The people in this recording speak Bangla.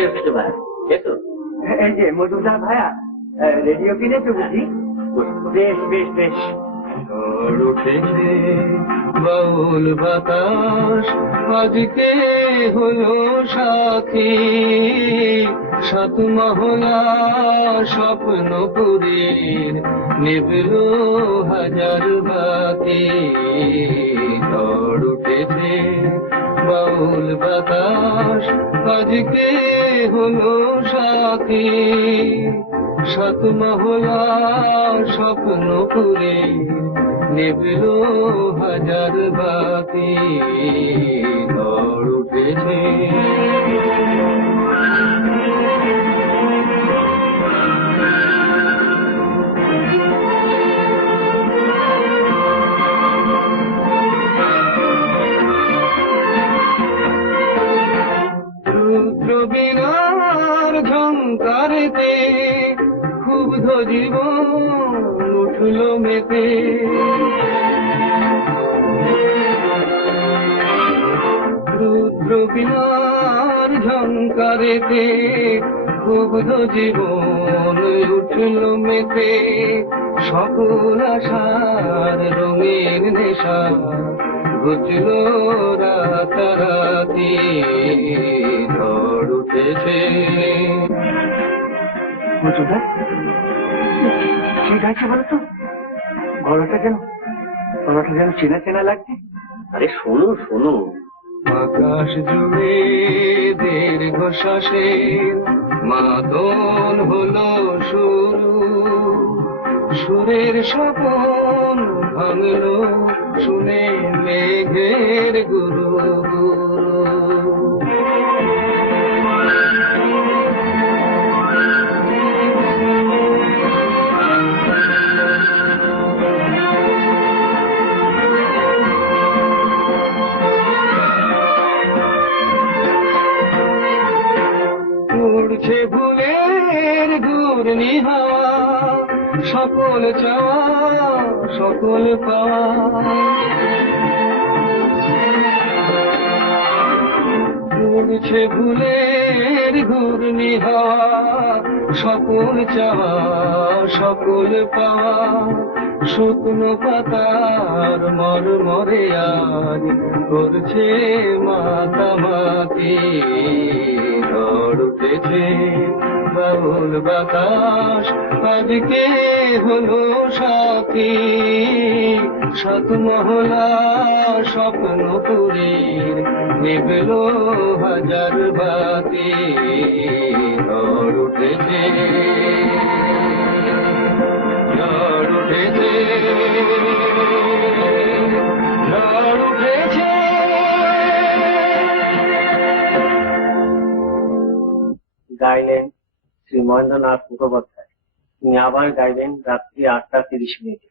সবাই এসেছে ভাই, এসো। এই যে মজুমদার ভাইয়া, রেডিও কিনেছো বুঝি? বেশ বেশ বেশ। উঠেছে বাউল বাতাস আজকে হলো সাথী, সাত মহলা স্বপ্নপুরীর নিবল হাজার বাতি। ঝড় উঠেছে বাউল বাতাস আজকে হলো সাথী, সাত মহলা স্বপ্নপুরী নিবল হাজার বাতি। ঝড় উঠেছে রুদ্র বীণার ঝঙ্কারেতে ক্ষুব্ধ জীবন উঠল মেতে। রুদ্র বীণার ঝঙ্কারেতে ক্ষুব্ধ জীবন উঠল মেতে। সকল আশার রঙের নেশা ঘুচল রাতারাতি। ঝড় উঠেছে। মজুমদার কি গাইছে বলো তো? গলাটা যেন চেনা চেনা লাগছে। আরে শোনো শোনো। আকাশ জুড়ে দীর্ঘশ্বাসের মাদন হলো শুরু, সুরের স্বপন ভাঙলো শুনে মেঘের গুরু গুরু। উড়ছে ভুলের ঘূর্ণি হাওয়া, সকল চাওয়া সকল পাওয়া। উড়ছে ভুলের ঘূর্ণি হাওয়া, সকল চাওয়া সকল পাওয়া। শুকনো পাতার মরমরে আজ করছে মাতামাতি। ঝড় উঠেছে বাউল বাতাস আজকে হলো সাথী, সাত মহলা স্বপ্নপুরীর নিবল হাজার বাতি। ঝড় উঠেছে ঝড় উঠেছে ঝড় উঠেছে। গাইলেন শ্রী মহেন্দ্রনাথ মুখোপাধ্যায়। তিনি আবার গাইবেন রাত্রি 8:30।